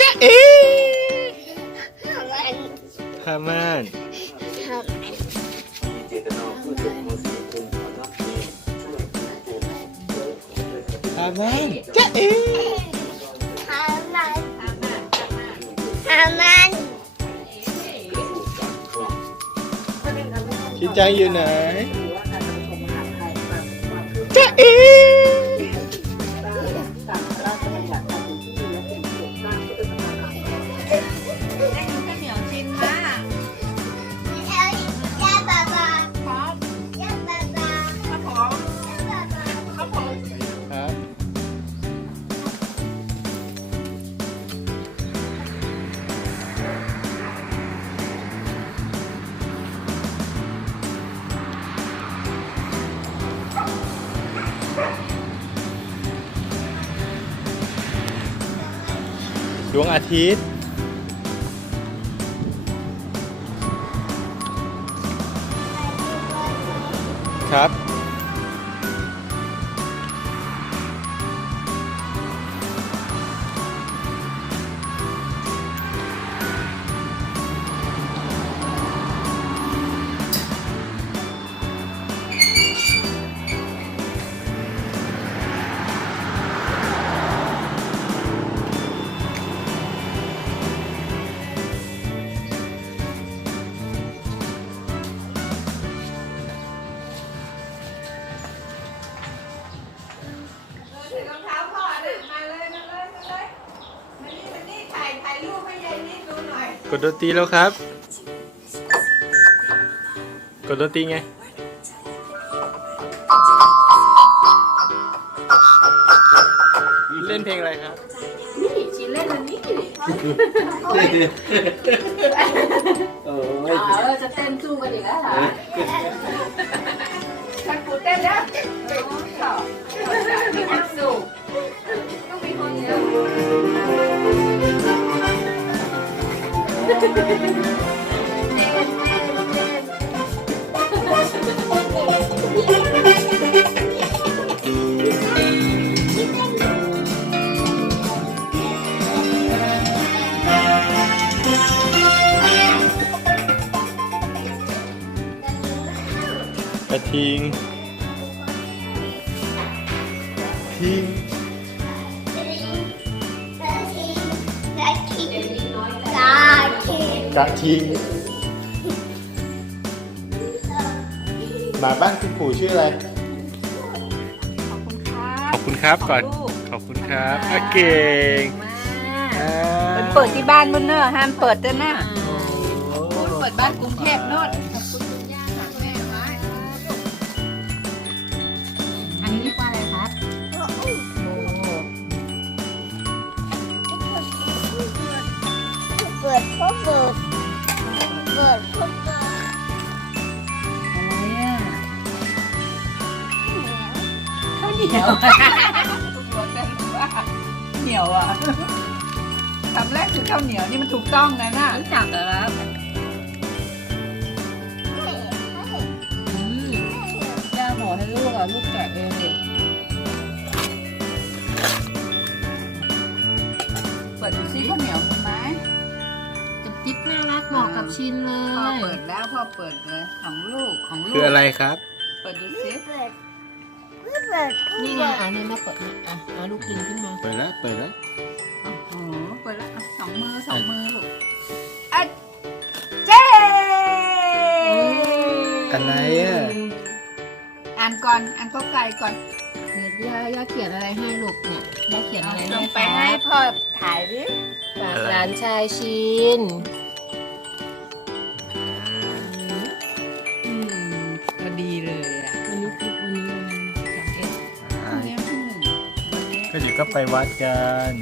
จ๊ะเอ๋ทำมัน อามันทำจ๊ะเอ๋พามันอามันชินจังอยู่ไหนจ๊ะเอ๋ ดวงอาทิตย์ ครับ กดดนตรีแล้วครับ กดดนตรีไงเล่นเพลงอะไรครับ นี่ชินเล่นมันนี่โอ้เอยอจะเต้นสู้กันอีกแล้วเหรอ กระทิง ทิง กระทิงหมาบ้านคุณปู่ชื่ออะไร ขอบคุณครับ ขอบคุณครับก่อนลูกขอบคุณครับ อะเก่งมาอ่ามันเปิดที่บ้านมุนเนอร์ห้ามเปิดเด้อนะโอ้พูดเปิดบ้านกรุงเทพโนด อเปิดอะไรอะข้าวเหนียวเหนียวอะคำแรกคือข้าวเหนียวนี่มันถูกต้องนะน่ะรู้จักแล้วครับย่าห่อให้ลูกอะลูกแกะเอง กับจิ๊บน่ารักเหมาะกับชินเลพ่อย เปิดแล้วพ่อเปิดเลยของลูกของลูกคืออะไรครับ เปิดดูซิเปิดเปิดนี่ไงอะเนี่ยแม่เปิดเนี่ยอะเอาลูกกินขึ้นมาเปิดแล้วเปิดแล้วโอ้โหเปิดแล้วอะสองมือสองมือลูกอะเจ๊อะไรอะอ่านก่อนอ่านก็ไก่ก่อนเนี่ยย่าย่าเขียนอะไรให้ลูกเนี่ยย่าเขียนอะไรลให้งไปให้พ่อถ่ายดิฝากหลานชายชิน ก็เดี๋ยวก็ไปวัดกัน